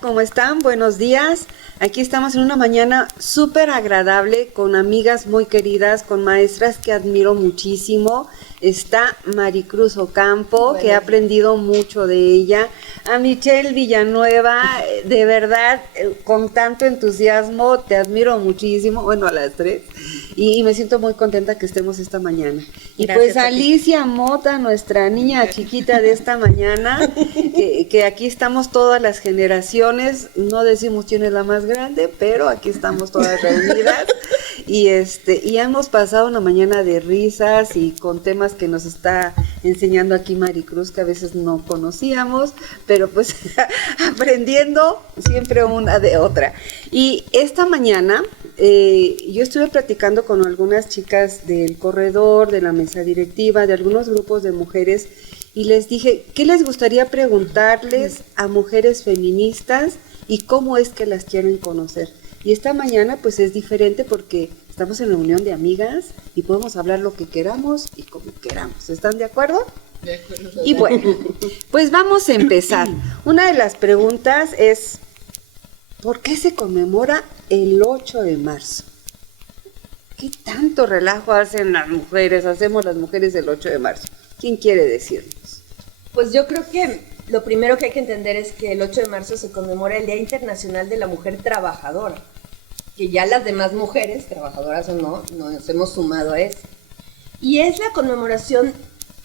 ¿Cómo están? Buenos días. Aquí estamos en una mañana súper agradable con amigas muy queridas, con maestras que admiro muchísimo. Está Maricruz Ocampo, que he aprendido mucho de ella. A Michelle Villanueva, de verdad, con tanto entusiasmo, te admiro muchísimo. Bueno, a las tres. Y me siento muy contenta que estemos esta mañana. Y Gracias, pues Alicia Mota, nuestra niña chiquita de esta mañana, que aquí estamos todas las generaciones, no decimos quién es la más grande, pero aquí estamos todas reunidas. Y hemos pasado una mañana de risas y con temas que nos está enseñando aquí Maricruz, que a veces no conocíamos, pero pues aprendiendo siempre una de otra. Y esta mañana yo estuve platicando con algunas chicas del corredor, de la mesa directiva, de algunos grupos de mujeres, y les dije, ¿qué les gustaría preguntarles a mujeres feministas y cómo es que las quieren conocer? Y esta mañana pues es diferente porque estamos en reunión de amigas y podemos hablar lo que queramos y como queramos. ¿Están de acuerdo? De acuerdo. Y bueno, pues vamos a empezar. Una de las preguntas es, ¿por qué se conmemora el 8 de marzo? ¿Qué tanto relajo hacen las mujeres, hacemos las mujeres el 8 de marzo? ¿Quién quiere decirnos? Pues yo creo que lo primero que hay que entender es que el 8 de marzo se conmemora el Día Internacional de la Mujer Trabajadora, que ya las demás mujeres, trabajadoras o no, nos hemos sumado a eso. Y es la conmemoración,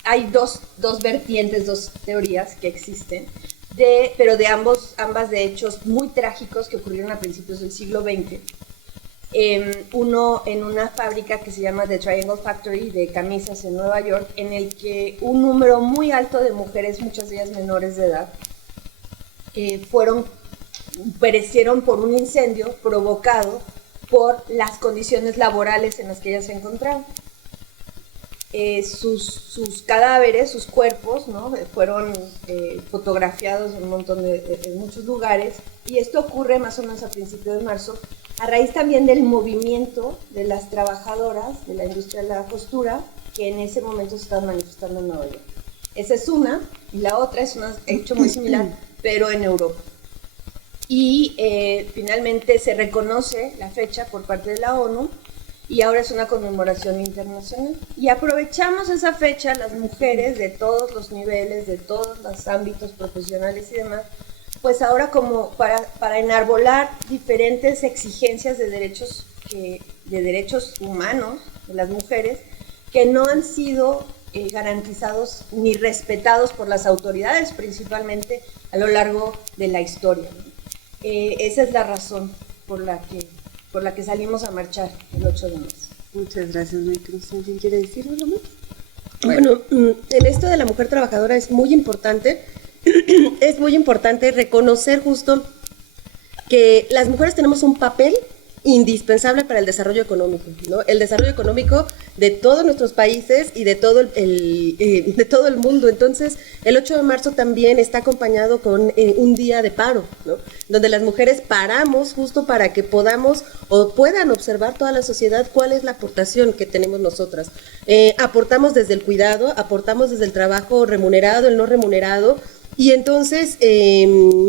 hay dos vertientes, dos teorías que existen, pero de ambas de hechos muy trágicos que ocurrieron a principios del siglo XX. Uno en una fábrica que se llama The Triangle Factory de camisas en Nueva York, en el que un número muy alto de mujeres, muchas de ellas menores de edad, perecieron por un incendio provocado por las condiciones laborales en las que ellas se encontraban. Sus cadáveres, sus cuerpos, ¿no? Fueron fotografiados en muchos lugares, y esto ocurre más o menos a principios de marzo, a raíz también del movimiento de las trabajadoras de la industria de la costura que en ese momento se estaban manifestando en Nueva York. Esa es una, y la otra es un hecho muy similar, pero en Europa. Y finalmente se reconoce la fecha por parte de la ONU, y ahora es una conmemoración internacional. Y aprovechamos esa fecha, las mujeres de todos los niveles, de todos los ámbitos profesionales y demás, pues ahora como para enarbolar diferentes exigencias de derechos humanos de las mujeres que no han sido garantizados ni respetados por las autoridades, principalmente a lo largo de la historia, ¿no? Esa es la razón por la que salimos a marchar el 8 de marzo. Muchas gracias, Maricruz. ¿Alguien quiere decir algo más? Bueno, en esto de la mujer trabajadora es muy importante reconocer justo que las mujeres tenemos un papel indispensable para el desarrollo económico, ¿no? El desarrollo económico de todos nuestros países y de todo el mundo. Entonces, el 8 de marzo también está acompañado con un día de paro, ¿no? Donde las mujeres paramos justo para que podamos o puedan observar toda la sociedad cuál es la aportación que tenemos nosotras. Aportamos desde el cuidado, aportamos desde el trabajo remunerado, el no remunerado. Y entonces,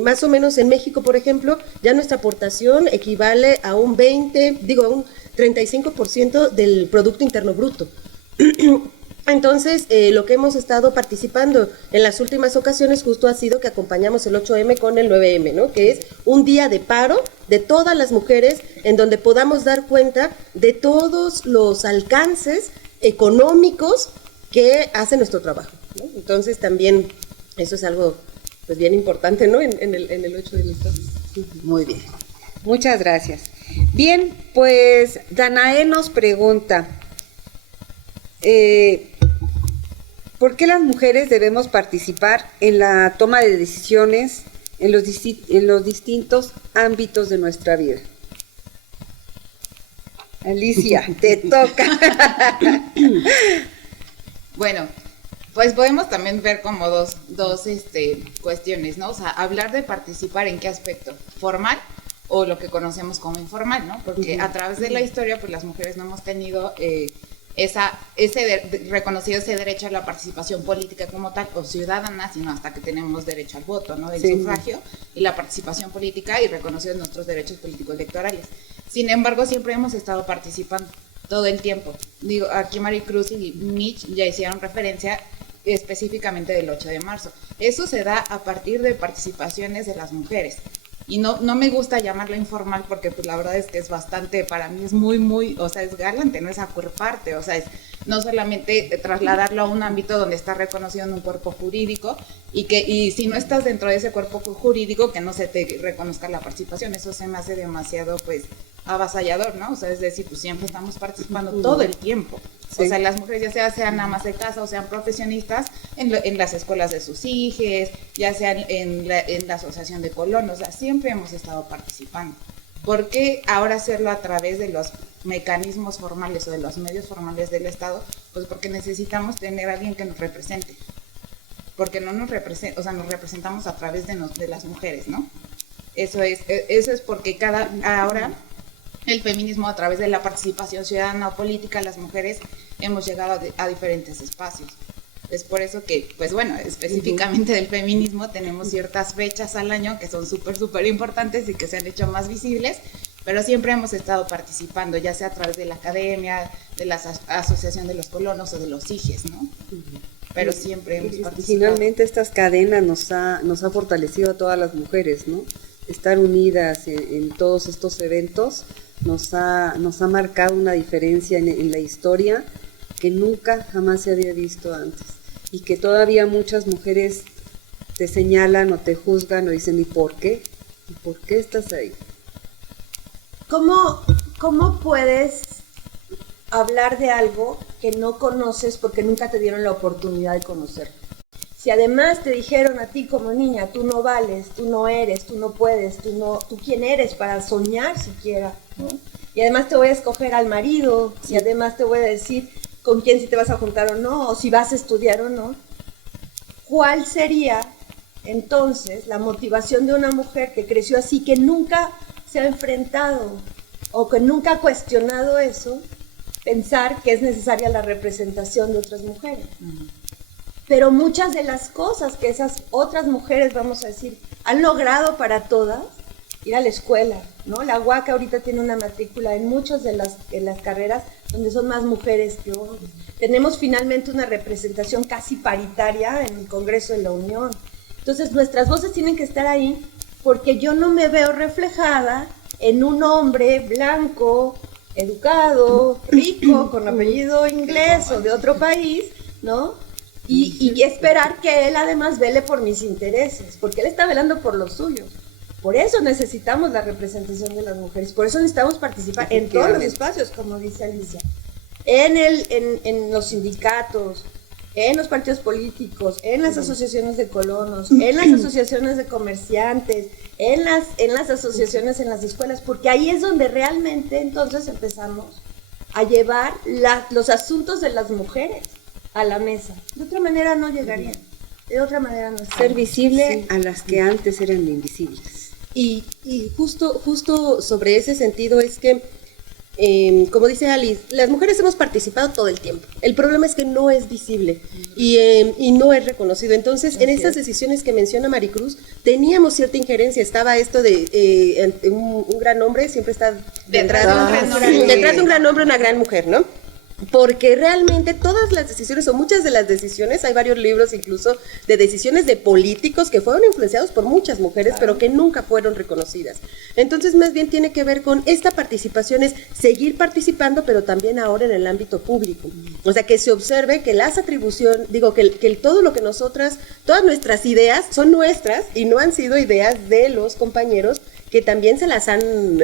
más o menos en México, por ejemplo, ya nuestra aportación equivale a un 35% del Producto Interno Bruto. Entonces, lo que hemos estado participando en las últimas ocasiones justo ha sido que acompañamos el 8M con el 9M, ¿no? Que es un día de paro de todas las mujeres en donde podamos dar cuenta de todos los alcances económicos que hace nuestro trabajo, ¿no? Entonces, también eso es algo pues bien importante, ¿no? En el 8 de marzo. Muy bien. Muchas gracias. Bien, pues Danae nos pregunta, ¿por qué las mujeres debemos participar en la toma de decisiones en los distintos ámbitos de nuestra vida? Alicia, te toca. Bueno, pues podemos también ver como dos cuestiones, ¿no? O sea, hablar de participar en qué aspecto, formal o lo que conocemos como informal, ¿no? Porque a través de la historia, pues las mujeres no hemos tenido reconocido ese derecho a la participación política como tal, o ciudadana, sino hasta que tenemos derecho al voto, ¿no? El sufragio y la participación política y reconocidos nuestros derechos políticos electorales. Sin embargo, siempre hemos estado participando todo el tiempo. Digo, aquí Maricruz y Mitch ya hicieron referencia específicamente del 8 de marzo. Eso se da a partir de participaciones de las mujeres. Y no me gusta llamarlo informal porque pues la verdad es que es bastante, para mí es muy, o sea, es galante, no es acuerparte, o sea, es no solamente trasladarlo a un ámbito donde está reconocido en un cuerpo jurídico y si no estás dentro de ese cuerpo jurídico, que no se te reconozca la participación. Eso se me hace demasiado, pues, avasallador, ¿no? O sea, es decir, pues siempre estamos participando todo el tiempo. Sí. O sea, las mujeres ya sean amas de casa o sean profesionistas en las escuelas de sus hijos, ya sean en la asociación de colonos, o sea, siempre hemos estado participando. ¿Por qué ahora hacerlo a través de los mecanismos formales o de los medios formales del Estado? Pues porque necesitamos tener a alguien que nos represente. Porque no nos representa, o sea, nos representamos a través de las mujeres, ¿no? Eso es porque ahora el feminismo, a través de la participación ciudadana o política, las mujeres hemos llegado a diferentes espacios. Es por eso que, pues bueno, específicamente del feminismo tenemos ciertas fechas al año que son súper importantes y que se han hecho más visibles, pero siempre hemos estado participando, ya sea a través de la academia, de la asociación de los colonos o de los IGES, ¿no? Pero siempre hemos participado. Finalmente estas cadenas nos ha fortalecido a todas las mujeres, ¿no? Estar unidas en todos estos eventos nos ha marcado una diferencia en la historia que nunca jamás se había visto antes, y que todavía muchas mujeres te señalan o te juzgan o dicen, ¿y por qué? ¿Y por qué estás ahí? ¿Cómo puedes hablar de algo que no conoces porque nunca te dieron la oportunidad de conocerlo? Si además te dijeron a ti como niña, tú no vales, tú no eres, tú no puedes, tú quién eres para soñar siquiera, ¿no? Y además te voy a escoger al marido, y además te voy a decir con quién si te vas a juntar o no, o si vas a estudiar o no. ¿Cuál sería entonces la motivación de una mujer que creció así, que nunca se ha enfrentado o que nunca ha cuestionado eso, pensar que es necesaria la representación de otras mujeres? Pero muchas de las cosas que esas otras mujeres, vamos a decir, han logrado para todas, ir a la escuela, ¿no? La UAC ahorita tiene una matrícula en muchas de las carreras donde son más mujeres que hombres. Tenemos finalmente una representación casi paritaria en el Congreso de la Unión. Entonces nuestras voces tienen que estar ahí porque yo no me veo reflejada en un hombre blanco, educado, rico, con apellido inglés o de otro país, ¿no? Y esperar que él además vele por mis intereses, porque él está velando por los suyos. Por eso necesitamos la representación de las mujeres, por eso necesitamos participar en todos los espacios, como dice Alicia, en los sindicatos, en los partidos políticos, en las asociaciones de colonos, en las asociaciones de comerciantes, en las asociaciones en las escuelas, porque ahí es donde realmente entonces empezamos a llevar los asuntos de las mujeres a la mesa. De otra manera no llegarían, de otra manera no estarían. Ser visible a las que antes eran invisibles. Y justo sobre ese sentido es que, como dice Alice, las mujeres hemos participado todo el tiempo. El problema es que no es visible y no es reconocido. Entonces, en esas decisiones que menciona Maricruz, teníamos cierta injerencia. Estaba esto de un gran hombre, siempre está detrás de un gran hombre, una gran mujer, ¿no? Porque realmente todas las decisiones o muchas de las decisiones, hay varios libros incluso de decisiones de políticos que fueron influenciados por muchas mujeres, pero que nunca fueron reconocidas. Entonces más bien tiene que ver con esta participación, es seguir participando, pero también ahora en el ámbito público. O sea, que se observe que las atribuciones, que todo lo que nosotras, todas nuestras ideas son nuestras y no han sido ideas de los compañeros que también se las han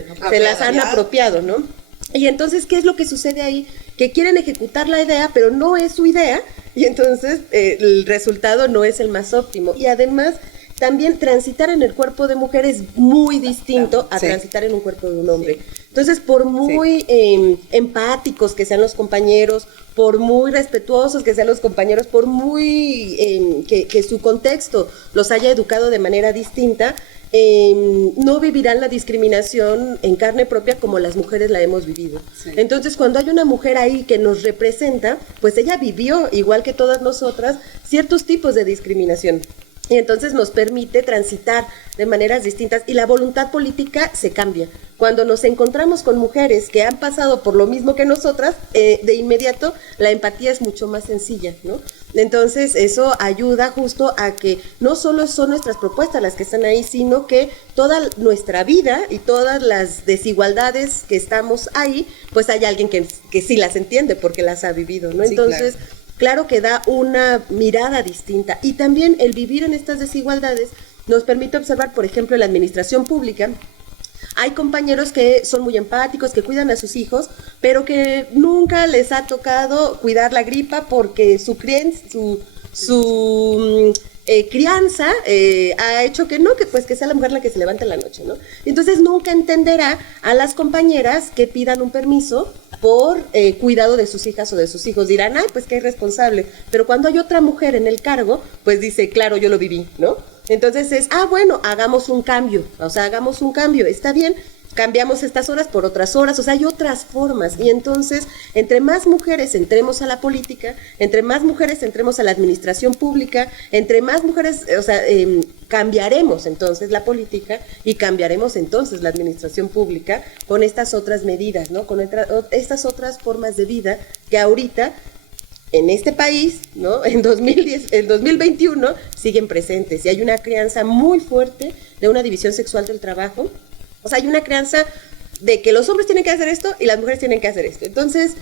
apropiado, ¿no? Y entonces, ¿qué es lo que sucede ahí? Que quieren ejecutar la idea, pero no es su idea, y entonces el resultado no es el más óptimo. Y además, también transitar en el cuerpo de mujer es muy distinto a transitar en un cuerpo de un hombre. Entonces, por muy empáticos que sean los compañeros, por muy respetuosos que sean los compañeros, por muy que su contexto los haya educado de manera distinta, no vivirán la discriminación en carne propia como las mujeres la hemos vivido. Sí. Entonces, cuando hay una mujer ahí que nos representa, pues ella vivió, igual que todas nosotras, ciertos tipos de discriminación. Y entonces nos permite transitar de maneras distintas y la voluntad política se cambia. Cuando nos encontramos con mujeres que han pasado por lo mismo que nosotras, de inmediato la empatía es mucho más sencilla, ¿no? Entonces eso ayuda justo a que no solo son nuestras propuestas las que están ahí, sino que toda nuestra vida y todas las desigualdades que estamos ahí, pues hay alguien que sí las entiende porque las ha vivido, ¿no? Sí, Entonces, claro que da una mirada distinta. Y también el vivir en estas desigualdades nos permite observar, por ejemplo, en la administración pública, hay compañeros que son muy empáticos, que cuidan a sus hijos, pero que nunca les ha tocado cuidar la gripa porque su crianza ha hecho que no, que sea la mujer la que se levanta en la noche, ¿no? Entonces nunca entenderá a las compañeras que pidan un permiso por cuidado de sus hijas o de sus hijos. Dirán, ay, pues qué irresponsable. Pero cuando hay otra mujer en el cargo, pues dice, claro, yo lo viví, ¿no? Entonces es, bueno, hagamos un cambio, está bien, cambiamos estas horas por otras horas, o sea, hay otras formas. Y entonces, entre más mujeres entremos a la política, entre más mujeres entremos a la administración pública, entre más mujeres, cambiaremos entonces la política y cambiaremos entonces la administración pública con estas otras medidas, ¿no? Con estas otras formas de vida que ahorita en este país, ¿no? En 2021 siguen presentes y hay una crianza muy fuerte de una división sexual del trabajo. O sea, hay una crianza de que los hombres tienen que hacer esto y las mujeres tienen que hacer esto. Entonces,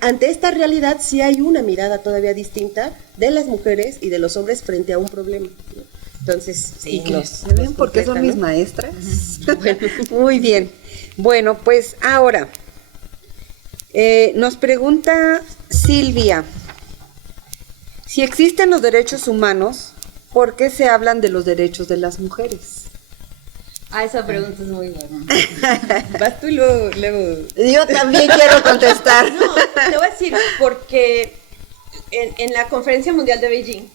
ante esta realidad sí hay una mirada todavía distinta de las mujeres y de los hombres frente a un problema, ¿no? Entonces, sí, ¿se ven por qué son mis maestras? Bueno, muy bien. Bueno, pues ahora nos pregunta Silvia, si existen los derechos humanos, ¿por qué se hablan de los derechos de las mujeres? Esa pregunta es muy buena. Vas tú y luego... Yo también quiero contestar. No, te voy a decir, porque en la Conferencia Mundial de Beijing,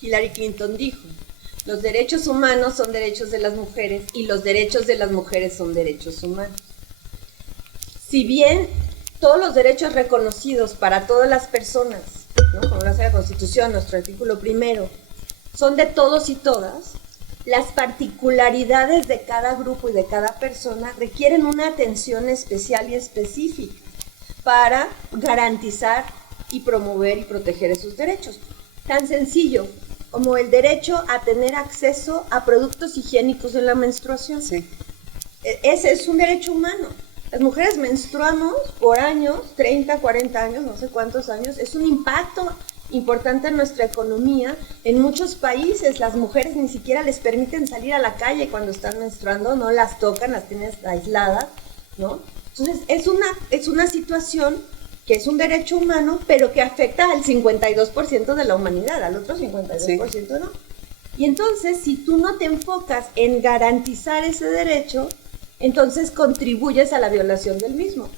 Hillary Clinton dijo, los derechos humanos son derechos de las mujeres y los derechos de las mujeres son derechos humanos. Si bien todos los derechos reconocidos para todas las personas, ¿no? Como lo hace la Constitución, nuestro artículo primero, son de todos y todas, las particularidades de cada grupo y de cada persona requieren una atención especial y específica para garantizar y promover y proteger esos derechos. Tan sencillo como el derecho a tener acceso a productos higiénicos en la menstruación. Sí. Ese es un derecho humano. Las mujeres menstruamos por años, 30, 40 años, no sé cuántos años. Es un impacto importante en nuestra economía. En muchos países las mujeres ni siquiera les permiten salir a la calle cuando están menstruando, no las tocan, las tienen aisladas, ¿no? Entonces es una situación que es un derecho humano, pero que afecta al 52% de la humanidad, al otro 52% no. Y entonces, si tú no te enfocas en garantizar ese derecho, entonces contribuyes a la violación del mismo.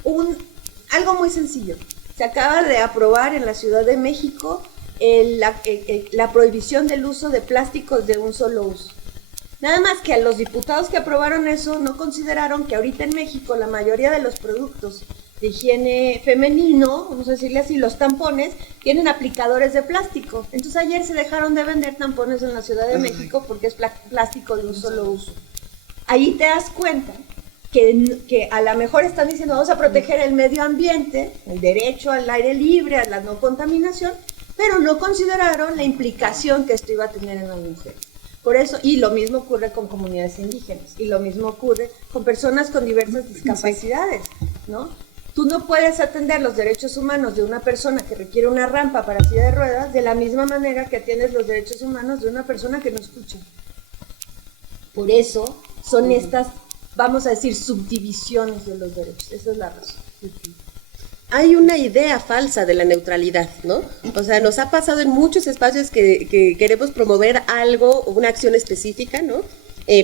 Algo muy sencillo. Se acaba de aprobar en la Ciudad de México la prohibición del uso de plásticos de un solo uso. Nada más que a los diputados que aprobaron eso no consideraron que ahorita en México la mayoría de los productos de higiene femenino, vamos a decirle así, los tampones, tienen aplicadores de plástico. Entonces ayer se dejaron de vender tampones en la Ciudad de México porque es plástico de un solo uso. Ahí te das cuenta que a lo mejor están diciendo vamos a proteger el medio ambiente, el derecho al aire libre, a la no contaminación, pero no consideraron la implicación que esto iba a tener en las mujeres. Por eso, y lo mismo ocurre con comunidades indígenas, y lo mismo ocurre con personas con diversas discapacidades, ¿no? Tú no puedes atender los derechos humanos de una persona que requiere una rampa para silla de ruedas de la misma manera que atiendes los derechos humanos de una persona que no escucha. Por eso son estas, vamos a decir, subdivisiones de los derechos. Esa es la razón. Hay una idea falsa de la neutralidad, ¿no? O sea, nos ha pasado en muchos espacios que queremos promover algo, una acción específica, ¿no?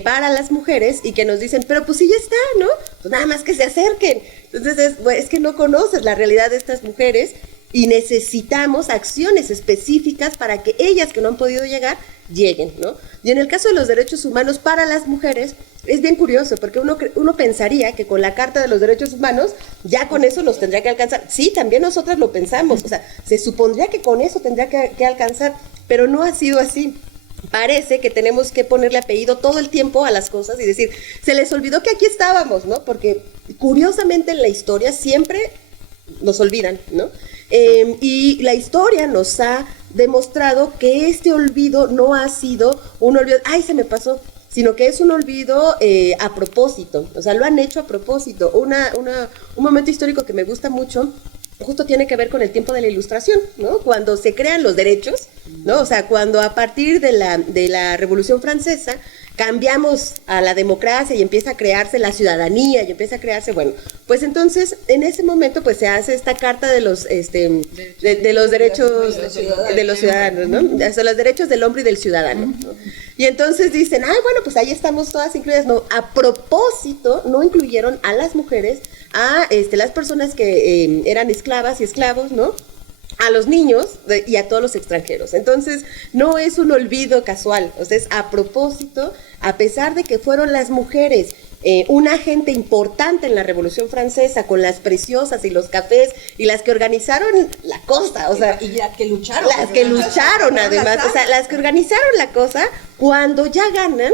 Para las mujeres y que nos dicen, pero pues sí ya está, ¿no? Pues nada más que se acerquen. Entonces es que no conoces la realidad de estas mujeres y necesitamos acciones específicas para que ellas que no han podido llegar, lleguen, ¿no? Y en el caso de los derechos humanos para las mujeres, es bien curioso, porque uno pensaría que con la Carta de los Derechos Humanos, ya con eso nos tendría que alcanzar. Sí, también nosotras lo pensamos, o sea, se supondría que con eso tendría que alcanzar, pero no ha sido así. Parece que tenemos que ponerle apellido todo el tiempo a las cosas y decir, se les olvidó que aquí estábamos, ¿no? Porque curiosamente en la historia siempre nos olvidan, ¿no? Y la historia nos ha demostrado que este olvido no ha sido un olvido, ¡ay, se me pasó! Sino que es un olvido a propósito, o sea, lo han hecho a propósito. Un momento histórico que me gusta mucho justo tiene que ver con el tiempo de la Ilustración, ¿no? Cuando se crean los derechos, ¿no? O sea, cuando a partir de la Revolución Francesa cambiamos a la democracia y empieza a crearse la ciudadanía y empieza a crearse, bueno, pues entonces en ese momento pues se hace esta carta de los de los derechos de los ciudadanos, ¿no? O sea, los derechos del hombre y del ciudadano, ¿no? Y entonces dicen, ay, bueno, pues ahí estamos todas incluidas. No, a propósito no incluyeron a las mujeres, a las personas que eran esclavas y esclavos, ¿no? A los niños y a todos los extranjeros. Entonces, no es un olvido casual, o sea, es a propósito, a pesar de que fueron las mujeres un agente importante en la Revolución Francesa, con las preciosas y los cafés, y las que organizaron la cosa, o sea, y las que lucharon. Las que lucharon además, o sea, las que organizaron la cosa, cuando ya ganan,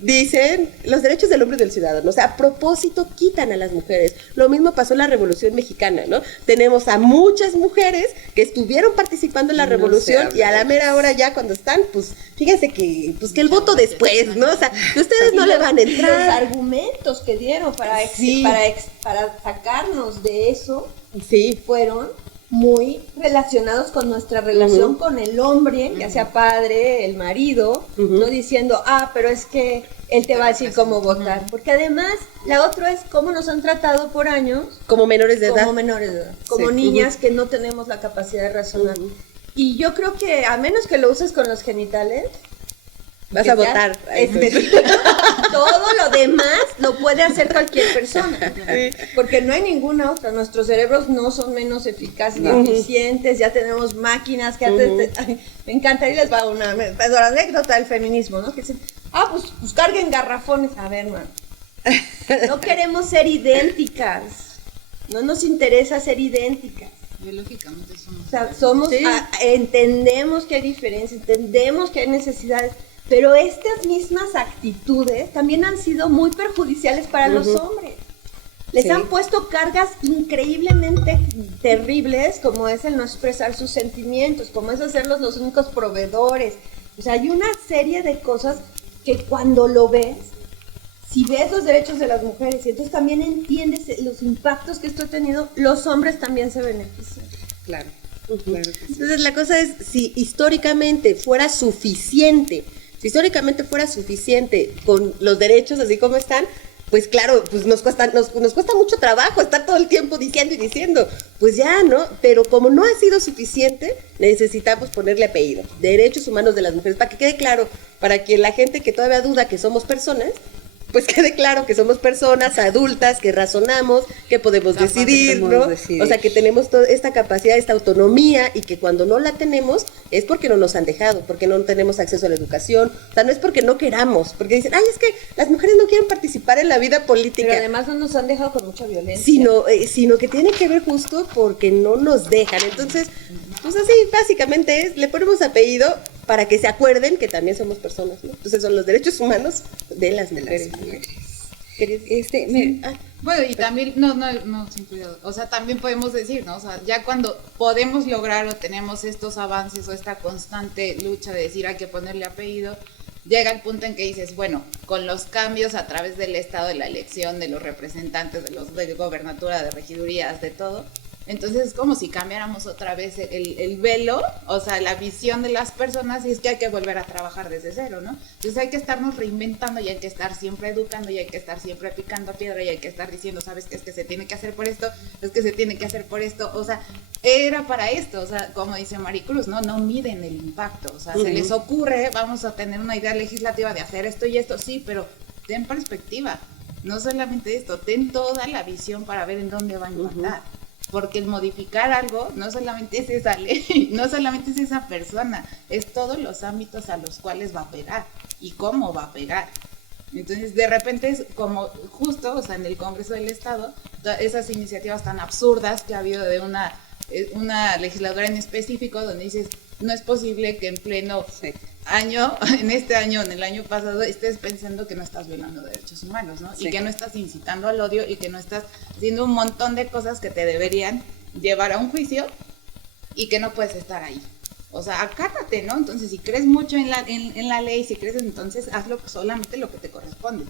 dicen los derechos del hombre y del ciudadano, o sea, a propósito quitan a las mujeres. Lo mismo pasó en la Revolución Mexicana, ¿no? Tenemos a muchas mujeres que estuvieron participando en la revolución y a la mera hora ya cuando están, pues, fíjense que, pues, que el voto después, ¿no? O sea, que ustedes no le van a entrar. Los argumentos que dieron para sacarnos de eso fueron muy relacionados con nuestra relación con el hombre, ya sea padre, el marido, no diciendo, pero es que él te va a decir cómo votar, porque además la otra es cómo nos han tratado por años como menores de edad, como niñas que no tenemos la capacidad de razonar. Y yo creo que a menos que lo uses con los genitales, vas a votar. Todo lo demás lo puede hacer cualquier persona. Porque no hay ninguna otra. Nuestros cerebros no son menos eficaces ni eficientes. Ya tenemos máquinas que antes... me encantaría, les va a una anécdota del feminismo, ¿no? Que dicen, pues carguen garrafones. A ver, man. No queremos ser idénticas. No nos interesa ser idénticas. Biológicamente somos. O sea, entendemos que hay diferencias, entendemos que hay necesidades. Pero estas mismas actitudes también han sido muy perjudiciales para los hombres. Les han puesto cargas increíblemente terribles, como es el no expresar sus sentimientos, como es hacerlos los únicos proveedores. O sea, hay una serie de cosas que cuando lo ves, si ves los derechos de las mujeres y entonces también entiendes los impactos que esto ha tenido, los hombres también se benefician. Claro. Claro que sí. Entonces la cosa es, si históricamente fuera suficiente con los derechos así como están, pues claro, pues nos cuesta mucho trabajo estar todo el tiempo diciendo, pues ya, ¿no? Pero como no ha sido suficiente, necesitamos ponerle apellido, derechos humanos de las mujeres, para que quede claro, para que la gente que todavía duda que somos personas, pues quede claro que somos personas adultas, que razonamos, que podemos decidir, ¿no? O sea, que tenemos toda esta capacidad, esta autonomía, y que cuando no la tenemos es porque no nos han dejado, porque no tenemos acceso a la educación, o sea, no es porque no queramos, porque dicen, es que las mujeres no quieren participar en la vida política. Pero además no nos han dejado con mucha violencia. Sino que tiene que ver justo porque no nos dejan. Entonces, pues así, básicamente le ponemos apellido para que se acuerden que también somos personas, ¿no? Entonces son los derechos humanos de las mujeres. Bueno, y también, no, sin cuidado, o sea, también podemos decir, ¿no? O sea, ya cuando podemos lograr o tenemos estos avances o esta constante lucha de decir hay que ponerle apellido, llega el punto en que dices, bueno, con los cambios a través del Estado, de la elección, de los representantes, de gobernatura, de regidurías, de todo, entonces es como si cambiáramos otra vez el velo, o sea, la visión de las personas, y es que hay que volver a trabajar desde cero, ¿no? Entonces hay que estarnos reinventando y hay que estar siempre educando y hay que estar siempre picando piedra y hay que estar diciendo, ¿sabes qué? Es que se tiene que hacer por esto, es que se tiene que hacer por esto, o sea, era para esto, o sea, como dice Maricruz, ¿no? No miden el impacto, o sea, se les ocurre, vamos a tener una idea legislativa de hacer esto y esto, sí, pero ten perspectiva, no solamente esto, ten toda la visión para ver en dónde va a impactar. porque el modificar algo no solamente es esa ley, no solamente es esa persona, es todos los ámbitos a los cuales va a pegar y cómo va a pegar. Entonces, de repente es como justo, o sea, en el Congreso del Estado, esas iniciativas tan absurdas que ha habido de una legisladora en específico donde dices, no es posible que en pleno año, en este año, en el año pasado, estés pensando que no estás violando derechos humanos, ¿no? Sí. Y que no estás incitando al odio y que no estás haciendo un montón de cosas que te deberían llevar a un juicio y que no puedes estar ahí. O sea, acárrate, ¿no? Entonces, si crees mucho en la ley, si crees, entonces hazlo solamente lo que te corresponde.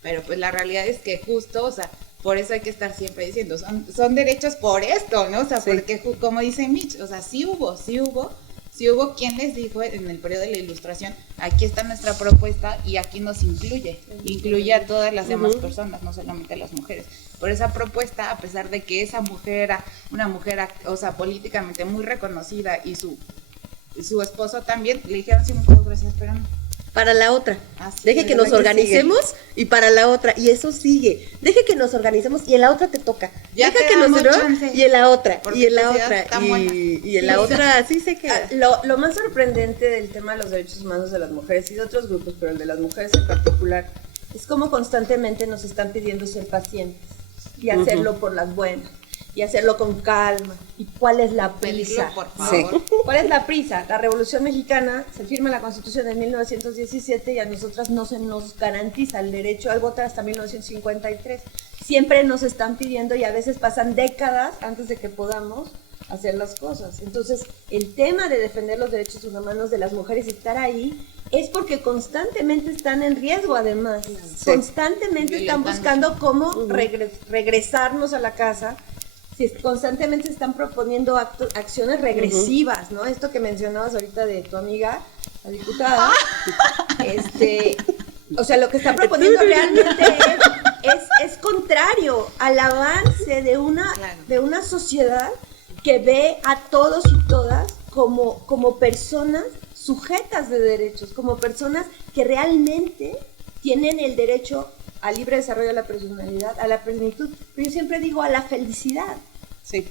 Pero pues la realidad es que justo, o sea, por eso hay que estar siempre diciendo, son derechos por esto, ¿no? O sea, porque como dice Mitch, o sea, sí hubo quien les dijo en el periodo de la Ilustración, aquí está nuestra propuesta y aquí nos incluye a todas las demás personas, no solamente a las mujeres. Por esa propuesta, a pesar de que esa mujer era una mujer, o sea, políticamente muy reconocida y su esposo también, le dijeron, sí, muchas gracias, pero no. Para la otra. Deje que nos organicemos y para la otra. Y eso sigue. Deje que nos organicemos y en la otra te toca. Ya Deja te que nos chance, y en la otra. Y en la tu otra. Y en la otra así se queda. Lo más sorprendente del tema de los derechos humanos de las mujeres y de otros grupos, pero el de las mujeres en particular, es cómo constantemente nos están pidiendo ser pacientes y hacerlo por las buenas. Y hacerlo con calma. ¿Y cuál es la prisa? Por favor. Sí. ¿Cuál es la prisa? La Revolución Mexicana, se firma la Constitución en 1917 y a nosotras no se nos garantiza el derecho al voto hasta 1953. Siempre nos están pidiendo y a veces pasan décadas antes de que podamos hacer las cosas. Entonces, el tema de defender los derechos humanos de las mujeres y estar ahí es porque constantemente están en riesgo, además. Sí. Constantemente están buscando cómo regresarnos a la casa. Constantemente están proponiendo acciones regresivas, ¿no? Esto que mencionabas ahorita de tu amiga, la diputada, o sea, lo que está proponiendo realmente es contrario al avance de una sociedad que ve a todos y todas como personas sujetas de derechos, como personas que realmente tienen el derecho al libre desarrollo de la personalidad, a la plenitud, pero yo siempre digo a la felicidad. Sí.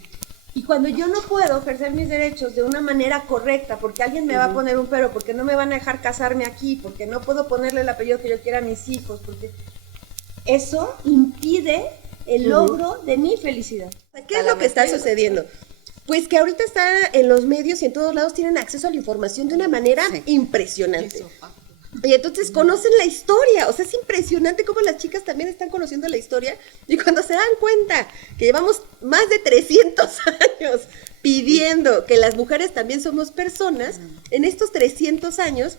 Y cuando yo no puedo ejercer mis derechos de una manera correcta, porque alguien me va a poner un pero, porque no me van a dejar casarme aquí, porque no puedo ponerle el apellido que yo quiera a mis hijos, porque eso impide el logro de mi felicidad. ¿Qué es lo que está sucediendo? Pues que ahorita está en los medios y en todos lados tienen acceso a la información de una manera impresionante. Y entonces conocen la historia, o sea, es impresionante cómo las chicas también están conociendo la historia y cuando se dan cuenta que llevamos más de 300 años pidiendo que las mujeres también somos personas, en estos 300 años,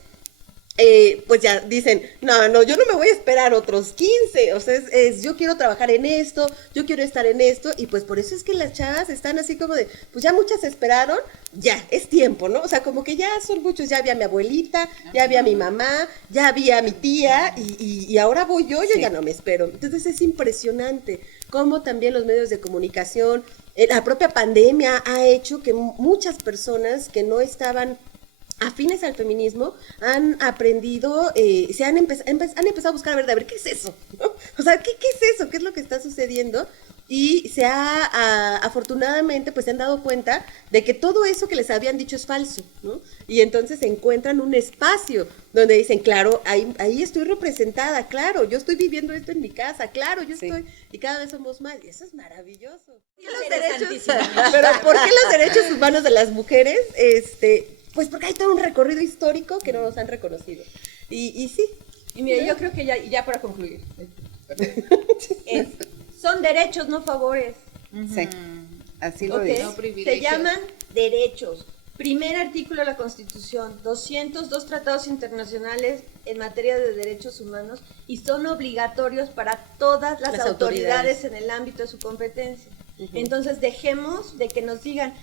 pues ya dicen, no, yo no me voy a esperar otros 15, o sea, yo quiero trabajar en esto, yo quiero estar en esto, y pues por eso es que las chavas están así como de, pues ya muchas esperaron, ya, es tiempo, ¿no? O sea, como que ya son muchos, ya había mi abuelita, ya había mi mamá, ya había mi tía, y ahora voy yo ya no me espero. Entonces es impresionante cómo también los medios de comunicación, la propia pandemia ha hecho que muchas personas que no estaban afines al feminismo han aprendido, han empezado a buscar a ver qué es eso, ¿no? O sea, ¿qué es eso? ¿Qué es lo que está sucediendo? Y afortunadamente, pues se han dado cuenta de que todo eso que les habían dicho es falso, ¿no? Y entonces encuentran un espacio donde dicen, claro, ahí estoy representada, claro, yo estoy viviendo esto en mi casa, claro, yo estoy, y cada vez somos más, y eso es maravilloso. Pero ¿por qué los derechos humanos de las mujeres, pues porque hay todo un recorrido histórico que no nos han reconocido. Y sí. Y mira, yo creo que ya para concluir, son derechos, no favores. Sí, así lo dice. No se llaman derechos. Primer artículo de la Constitución, 202 tratados internacionales en materia de derechos humanos y son obligatorios para todas las autoridades en el ámbito de su competencia. Entonces dejemos de que nos digan.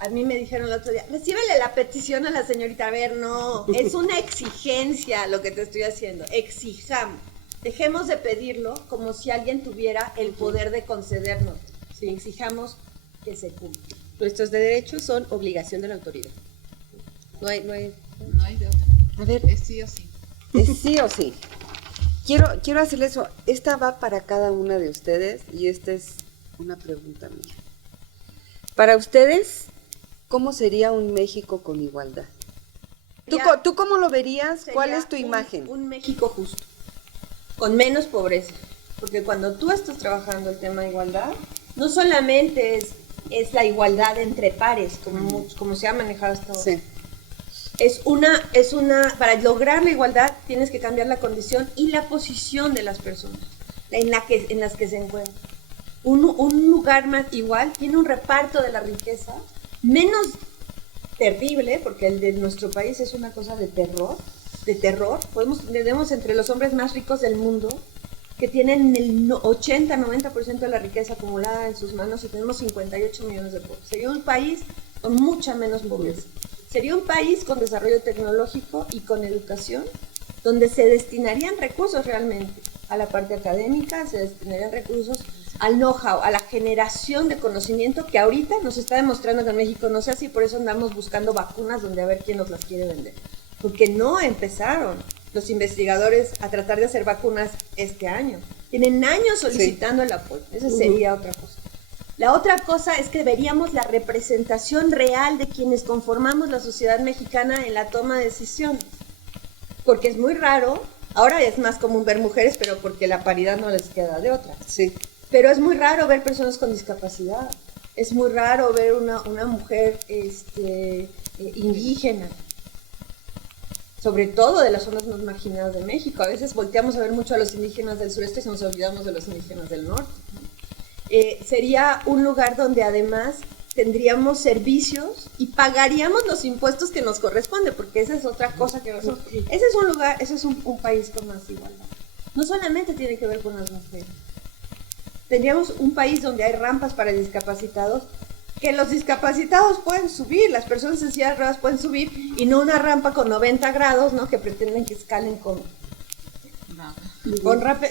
A mí me dijeron el otro día, recíbele la petición a la señorita. A ver, no, es una exigencia lo que te estoy haciendo. Exijamos. Dejemos de pedirlo como si alguien tuviera el poder de concedernos. Sí. Exijamos que se cumpla. Nuestros derechos son obligación de la autoridad. No hay de otra. A ver, es sí o sí. Es sí o sí. Quiero hacerle eso. Esta va para cada una de ustedes y esta es una pregunta mía. Para ustedes, ¿cómo sería un México con igualdad? ¿Tú cómo lo verías? ¿Cuál es tu imagen? Un México justo, con menos pobreza. Porque cuando tú estás trabajando el tema de igualdad, no solamente es la igualdad entre pares, como se ha manejado hasta ahora. Sí. Para lograr la igualdad tienes que cambiar la condición y la posición de las personas en las que se encuentran. Un lugar más igual tiene un reparto de la riqueza menos terrible, porque el de nuestro país es una cosa de terror. Tenemos entre los hombres más ricos del mundo que tienen el 80-90% de la riqueza acumulada en sus manos y tenemos 58 millones de pobres. Sería un país con mucha menos pobreza. Sería un país con desarrollo tecnológico y con educación, donde se destinarían recursos realmente a la parte académica, se destinarían recursos al know-how, a la generación de conocimiento que ahorita nos está demostrando que en México no sé si por eso andamos buscando vacunas donde a ver quién nos las quiere vender. Porque no empezaron los investigadores a tratar de hacer vacunas este año. Tienen años solicitando el apoyo. Esa sería otra cosa. La otra cosa es que veríamos la representación real de quienes conformamos la sociedad mexicana en la toma de decisiones. Porque es muy raro, ahora es más común ver mujeres, pero porque la paridad no les queda de otra. Sí. Pero es muy raro ver personas con discapacidad. Es muy raro ver una mujer indígena. Sobre todo de las zonas más marginadas de México. A veces volteamos a ver mucho a los indígenas del sureste y nos olvidamos de los indígenas del norte. Sería un lugar donde además tendríamos servicios y pagaríamos los impuestos que nos corresponden, porque esa es otra cosa que nosotros... Ese es un país con más igualdad. No solamente tiene que ver con las mujeres. Tendríamos un país donde hay rampas para discapacitados, que los discapacitados pueden subir, las personas en silla de ruedas pueden subir, y no una rampa con 90 grados, ¿no? Que pretenden que escalen con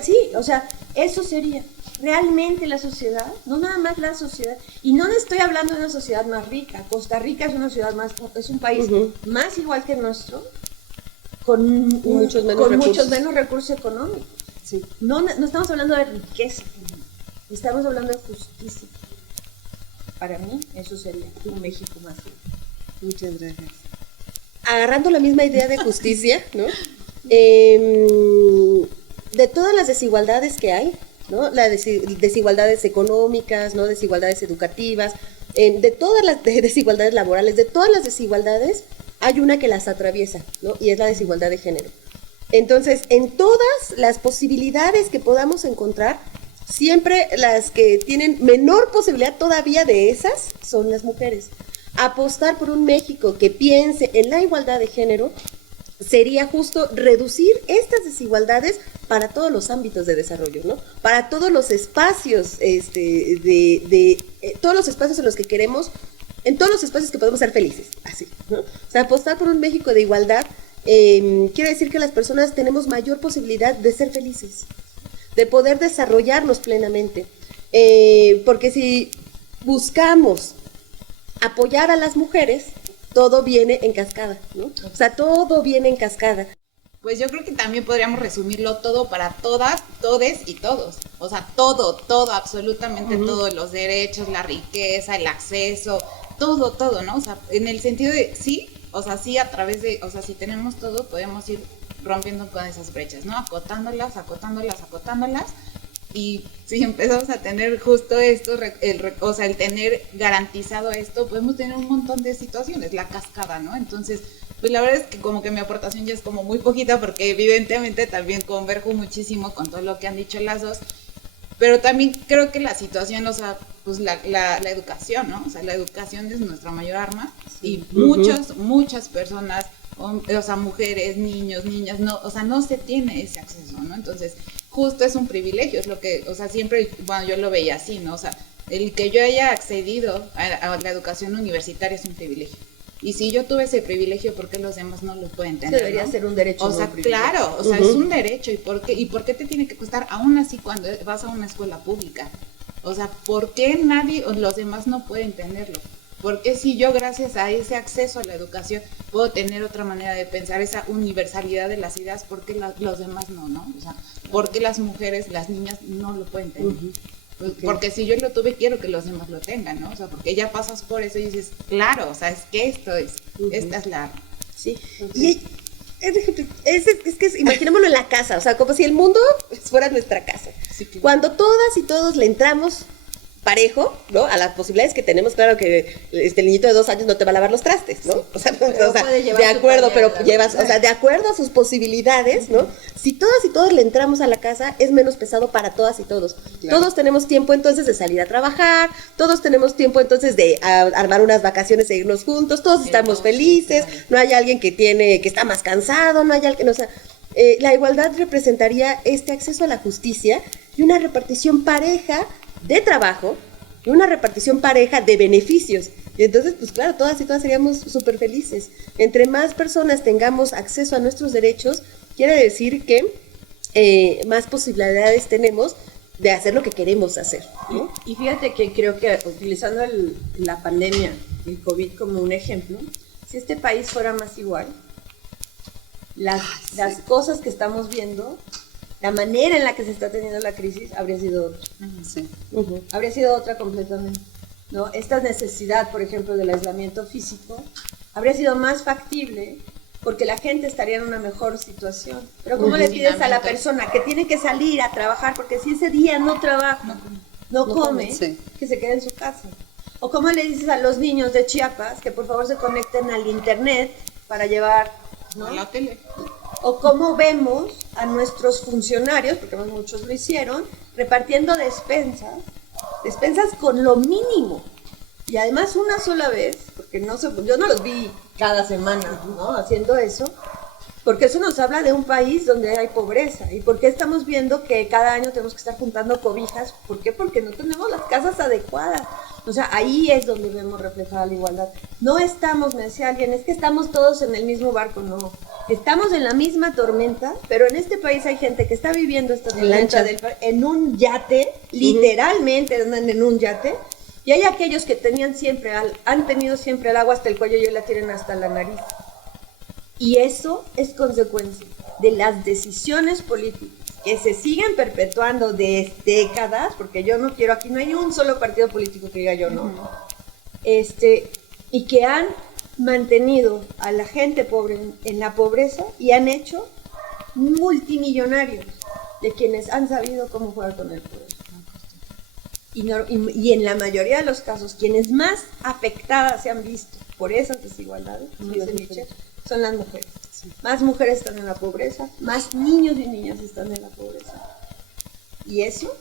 sí, o sea, eso sería realmente la sociedad, no nada más la sociedad, y no estoy hablando de una sociedad más rica. Costa Rica es es un país más igual que el nuestro, con muchos menos recursos económicos. Sí. No estamos hablando de riqueza, estamos hablando de justicia. Para mí, eso sería un México más rico. Muchas gracias. Agarrando la misma idea de justicia, ¿no? De todas las desigualdades que hay, ¿no? Las desigualdades económicas, ¿no? Desigualdades educativas, de todas las desigualdades laborales, de todas las desigualdades, hay una que las atraviesa, ¿no? Y es la desigualdad de género. Entonces, en todas las posibilidades que podamos encontrar, siempre las que tienen menor posibilidad todavía de esas son las mujeres. Apostar por un México que piense en la igualdad de género sería justo reducir estas desigualdades para todos los ámbitos de desarrollo, ¿no? Para todos los espacios, todos los espacios en los que queremos, en todos los espacios que podemos ser felices, así, ¿no? O sea, apostar por un México de igualdad quiere decir que las personas tenemos mayor posibilidad de ser felices, de poder desarrollarnos plenamente, porque si buscamos apoyar a las mujeres, todo viene en cascada, ¿no? O sea, todo viene en cascada. Pues yo creo que también podríamos resumirlo todo para todas, todes y todos. O sea, todo, absolutamente todo, los derechos, la riqueza, el acceso, todo, ¿no? O sea, en el sentido de sí, o sea, sí a través de, o sea, si tenemos todo, podemos ir rompiendo con esas brechas, ¿no? Acotándolas. Y si empezamos a tener justo esto, o sea, el tener garantizado esto, podemos tener un montón de situaciones, la cascada, ¿no? Entonces, pues la verdad es que como que mi aportación ya es como muy poquita, porque evidentemente también converjo muchísimo con todo lo que han dicho las dos, pero también creo que la situación, o sea, pues la educación, ¿no? O sea, la educación es nuestra mayor arma, y muchas personas, o sea, mujeres, niños, niñas, no, o sea, no se tiene ese acceso, ¿no? Entonces, justo es un privilegio, es lo que, o sea, siempre, bueno, yo lo veía así, ¿no? O sea, el que yo haya accedido a la educación universitaria es un privilegio. Y si yo tuve ese privilegio, ¿por qué los demás no lo pueden tener? Debería ser un derecho. O sea, claro, o sea, es un derecho. ¿Y por qué te tiene que costar aún así cuando vas a una escuela pública? O sea, ¿por qué nadie o los demás no pueden tenerlo? ¿Por qué si yo, gracias a ese acceso a la educación, puedo tener otra manera de pensar, esa universalidad de las ideas? ¿Por qué los demás no? O sea, ¿por qué las mujeres, las niñas no lo pueden tener? Porque si yo lo tuve, quiero que los demás lo tengan, ¿no? O sea, porque ya pasas por eso y dices, claro, o sea, es que esto es, esta es la... Sí, y imaginémoslo en la casa, o sea, como si el mundo fuera nuestra casa. Sí, claro. Cuando todas y todos le entramos parejo, ¿no? A las posibilidades que tenemos, claro que el niñito de 2 años no te va a lavar los trastes, ¿no? O sea, puede llevar de su acuerdo, pañal, pero llevas, o sea, de acuerdo a sus posibilidades, ¿no? Si todas y todos le entramos a la casa, es menos pesado para todas y todos. Claro. Todos tenemos tiempo entonces de salir a trabajar, todos tenemos tiempo entonces de armar unas vacaciones e irnos juntos, todos estamos felices, no hay alguien que está más cansado, no hay alguien, o sea, la igualdad representaría este acceso a la justicia y una repartición pareja de trabajo y una repartición pareja de beneficios. Y entonces, pues claro, todas y todas seríamos súper felices. Entre más personas tengamos acceso a nuestros derechos, quiere decir que más posibilidades tenemos de hacer lo que queremos hacer, ¿no? Y fíjate que creo que utilizando la pandemia, el COVID como un ejemplo, si este país fuera más igual, las cosas que estamos viendo, la manera en la que se está teniendo la crisis habría sido otra. Sí. Habría sido otra completamente, ¿no? Esta necesidad, por ejemplo, del aislamiento físico, habría sido más factible porque la gente estaría en una mejor situación. Pero ¿cómo le pides a la persona que tiene que salir a trabajar, porque si ese día no trabaja, no come, sí. que se quede en su casa? ¿O cómo le dices a los niños de Chiapas que por favor se conecten al internet para llevar, ¿no? A la tele. O cómo vemos a nuestros funcionarios, porque muchos lo hicieron, repartiendo despensas con lo mínimo. Y además una sola vez, porque yo no los vi cada semana, ¿no? Haciendo eso, porque eso nos habla de un país donde hay pobreza. ¿Y por qué estamos viendo que cada año tenemos que estar juntando cobijas? ¿Por qué? Porque no tenemos las casas adecuadas. O sea, ahí es donde vemos reflejada la igualdad. No estamos, me decía alguien, es que estamos todos en el mismo barco, no. Estamos en la misma tormenta, pero en este país hay gente que está viviendo esta tormenta en un yate, literalmente andan en un yate, y hay aquellos que han tenido siempre el agua hasta el cuello y hoy la tienen hasta la nariz. Y eso es consecuencia de las decisiones políticas que se siguen perpetuando de décadas, porque yo no quiero, aquí no hay un solo partido político que diga yo no, y que han mantenido a la gente pobre en la pobreza y han hecho multimillonarios de quienes han sabido cómo jugar con el poder. Y en la mayoría de los casos, quienes más afectadas se han visto por esas desigualdades, como dice Nietzsche, son las mujeres. Sí. Más mujeres están en la pobreza, más niños y niñas están en la pobreza. Y eso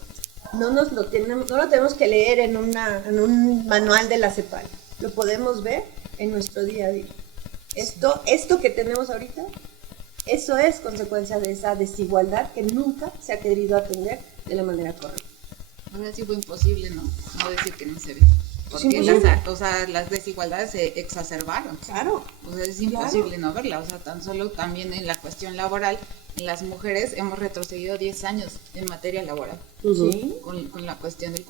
no lo tenemos que leer en un manual de la CEPAL. Lo podemos ver en nuestro día a día. Esto que tenemos ahorita, eso es consecuencia de esa desigualdad que nunca se ha querido atender de la manera correcta. Ahora sí fue imposible, ¿no? No decir que no se ve. Porque las desigualdades se exacerbaron. Claro. O sea, es imposible no verla. O sea, tan solo también en la cuestión laboral, en las mujeres hemos retrocedido 10 años en materia laboral. ¿Sí? Con la cuestión del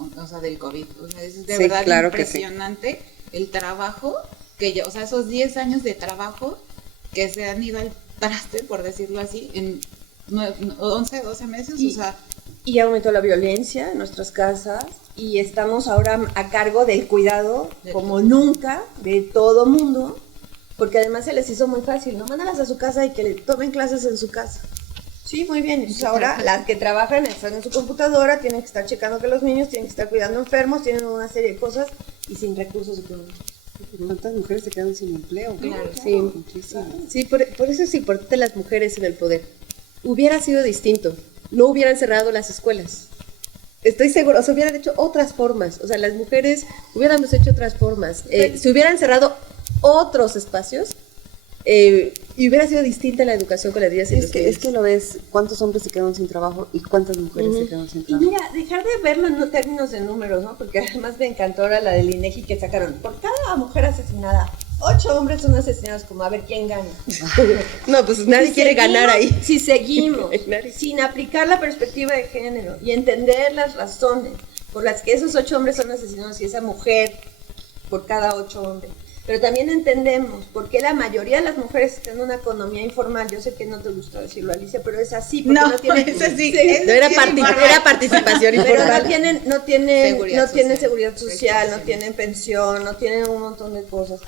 COVID. O sea, es de verdad impresionante el trabajo esos 10 años de trabajo que se han ido al traste, por decirlo así, en 11, 12 meses. Y aumentó la violencia en nuestras casas y estamos ahora a cargo del cuidado como nunca de todo mundo, porque además se les hizo muy fácil, ¿no? Mándalas a su casa y que le tomen clases en su casa. Sí, muy bien. Entonces ahora las que trabajan están en su computadora, tienen que estar checando que los niños, tienen que estar cuidando enfermos, tienen una serie de cosas y sin recursos económicos. ¿Cuántas mujeres se quedan sin empleo? Claro, sí. Muchísimas. Sí, por eso es importante las mujeres en el poder. Hubiera sido distinto. No hubieran cerrado las escuelas. Estoy segura, se hubieran hecho otras formas. O sea, las mujeres hubiéramos hecho otras formas. Se hubieran cerrado otros espacios y hubiera sido distinta la educación con las niñas y los niños. Es que lo ves, cuántos hombres se quedaron sin trabajo y cuántas mujeres se quedaron sin trabajo. Y mira, dejar de verlo en términos de números, ¿no? Porque además me encantó ahora la del INEGI que sacaron. Por cada mujer asesinada, 8 hombres son asesinados, como a ver quién gana. No, pues nadie quiere ganar ahí. Si seguimos sin aplicar la perspectiva de género y entender las razones por las que esos 8 hombres son asesinados y esa mujer por cada 8 hombres, pero también entendemos por qué la mayoría de las mujeres están en una economía informal. Yo sé que no te gusta decirlo, Alicia, pero es así. Porque no tienen, eso sí, No era, era participación pero informal. no tienen Seguridad seguridad social, no tienen pensión, no tienen un montón de cosas.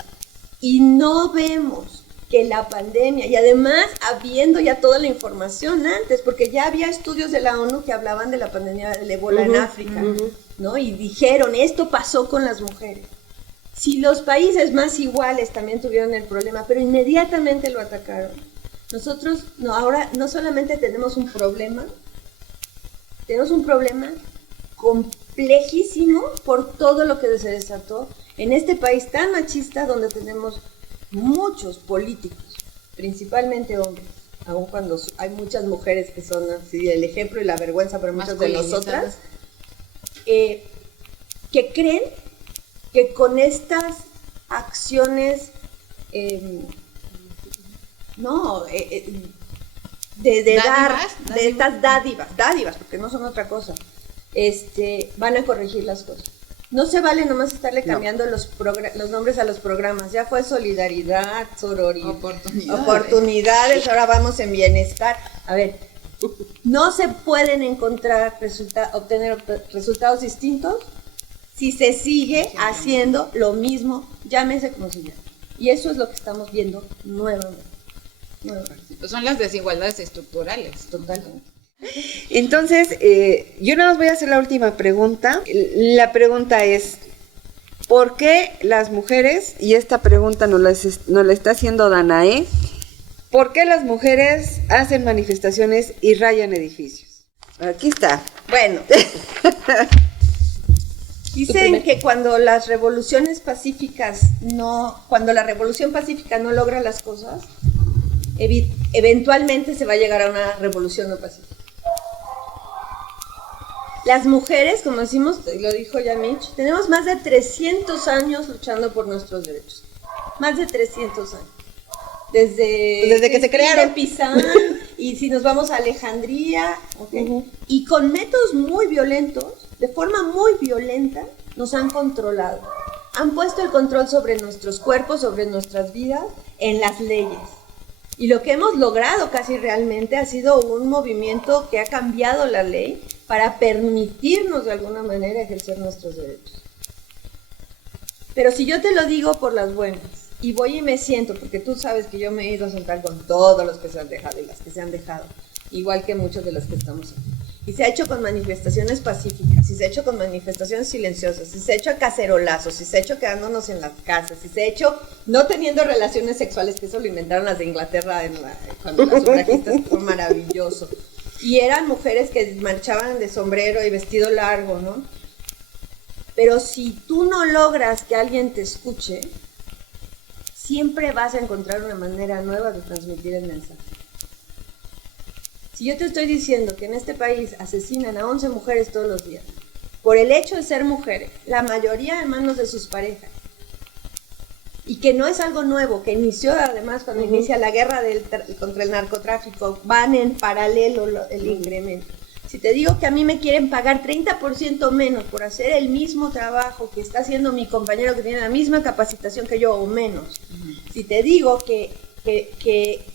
Y no vemos que la pandemia, y además habiendo ya toda la información antes, porque ya había estudios de la ONU que hablaban de la pandemia del ébola en África, ¿no? Y dijeron, esto pasó con las mujeres. Si los países más iguales también tuvieron el problema, pero inmediatamente lo atacaron. Nosotros ahora no solamente tenemos un problema complejísimo por todo lo que se desató en este país tan machista, donde tenemos muchos políticos, principalmente hombres, aun cuando hay muchas mujeres que son así el ejemplo y la vergüenza para muchas de nosotras, que creen que con estas acciones de estas dádivas, porque no son otra cosa, van a corregir las cosas. No se vale nomás estarle cambiando los nombres a los programas. Ya fue solidaridad, sororidad, oportunidades, ahora vamos en bienestar. A ver, no se pueden obtener resultados distintos si se sigue haciendo lo mismo, llámese como se llame. Y eso es lo que estamos viendo nuevamente. Pues son las desigualdades estructurales. Totalmente. Entonces, yo nada más voy a hacer la última pregunta. La pregunta es, ¿por qué las mujeres, y esta pregunta nos la está haciendo Danae, ¿por qué las mujeres hacen manifestaciones y rayan edificios? Aquí está. Bueno, dicen que cuando las revoluciones pacíficas cuando la revolución pacífica no logra las cosas, eventualmente se va a llegar a una revolución no pacífica. Las mujeres, como decimos, lo dijo ya Mitch, tenemos más de 300 años luchando por nuestros derechos. Más de 300 años. Desde que se crearon. Pizán, y si nos vamos a Alejandría, okay. Y con métodos muy violentos, de forma muy violenta, nos han controlado. Han puesto el control sobre nuestros cuerpos, sobre nuestras vidas, en las leyes. Y lo que hemos logrado casi realmente ha sido un movimiento que ha cambiado la ley para permitirnos de alguna manera ejercer nuestros derechos. Pero si yo te lo digo por las buenas, y voy y me siento, porque tú sabes que yo me he ido a sentar con todos los que se han dejado y las que se han dejado, igual que muchos de los que estamos aquí. Y se ha hecho con manifestaciones pacíficas, y se ha hecho con manifestaciones silenciosas, y se ha hecho a cacerolazos, y se ha hecho quedándonos en las casas, y se ha hecho no teniendo relaciones sexuales, que eso lo inventaron las de Inglaterra cuando las sufragistas, fue maravilloso. Y eran mujeres que marchaban de sombrero y vestido largo, ¿no? Pero si tú no logras que alguien te escuche, siempre vas a encontrar una manera nueva de transmitir el mensaje. Si yo te estoy diciendo que en este país asesinan a 11 mujeres todos los días, por el hecho de ser mujeres, la mayoría en manos de sus parejas, y que no es algo nuevo, que inició además cuando inicia la guerra contra el narcotráfico, van en paralelo el incremento. Si te digo que a mí me quieren pagar 30% menos por hacer el mismo trabajo que está haciendo mi compañero que tiene la misma capacitación que yo o menos, si te digo que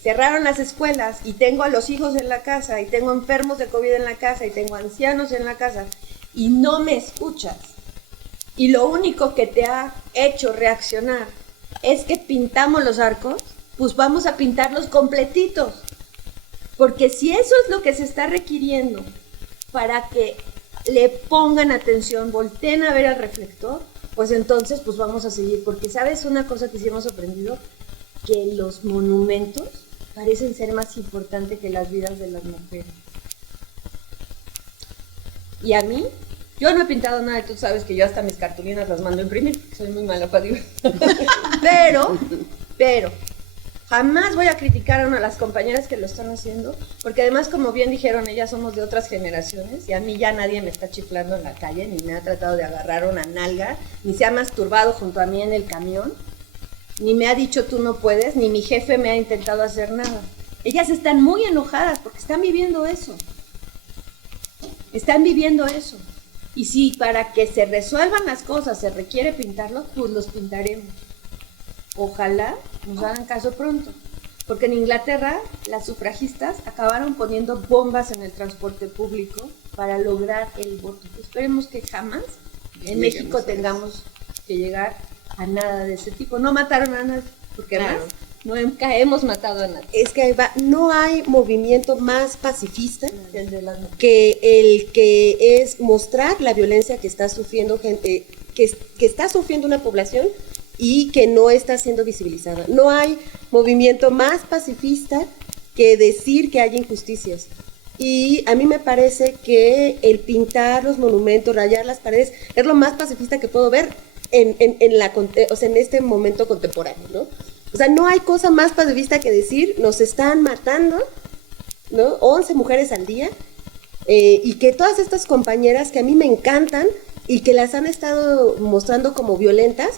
cerraron las escuelas y tengo a los hijos en la casa y tengo enfermos de COVID en la casa y tengo ancianos en la casa y no me escuchas y lo único que te ha hecho reaccionar es que pintamos los arcos, pues vamos a pintarlos completitos, porque si eso es lo que se está requiriendo para que le pongan atención, volteen a ver al reflector, pues entonces pues vamos a seguir, porque ¿sabes una cosa que sí hemos aprendido? Que los monumentos parecen ser más importantes que las vidas de las mujeres. Y a mí, yo no he pintado nada, y tú sabes que yo hasta mis cartulinas las mando a imprimir, soy muy mala para dibujar. pero, jamás voy a criticar a una de las compañeras que lo están haciendo, porque además, como bien dijeron, ellas somos de otras generaciones, y a mí ya nadie me está chiflando en la calle, ni me ha tratado de agarrar una nalga, ni se ha masturbado junto a mí en el camión, ni me ha dicho tú no puedes, ni mi jefe me ha intentado hacer nada. Ellas están muy enojadas porque están viviendo eso. Y si para que se resuelvan las cosas se requiere pintarlos, pues los pintaremos. ojalá nos hagan caso pronto. Porque en Inglaterra las sufragistas acabaron poniendo bombas en el transporte público para lograr el voto. Esperemos que jamás en México tengamos que llegar a nada de ese tipo. No mataron a nadie, porque además nunca hemos matado a nadie. Es que ahí va, no hay movimiento más pacifista El de las mujeres. que el que es mostrar la violencia que está sufriendo gente, que está sufriendo una población y que no está siendo visibilizada. No hay movimiento más pacifista que decir que hay injusticias. Y a mí me parece que el pintar los monumentos, rayar las paredes, es lo más pacifista que puedo ver en este momento contemporáneo, ¿no? O sea, no hay cosa más pacifista que decir, nos están matando, ¿no? 11 mujeres al día, y que todas estas compañeras que a mí me encantan y que las han estado mostrando como violentas,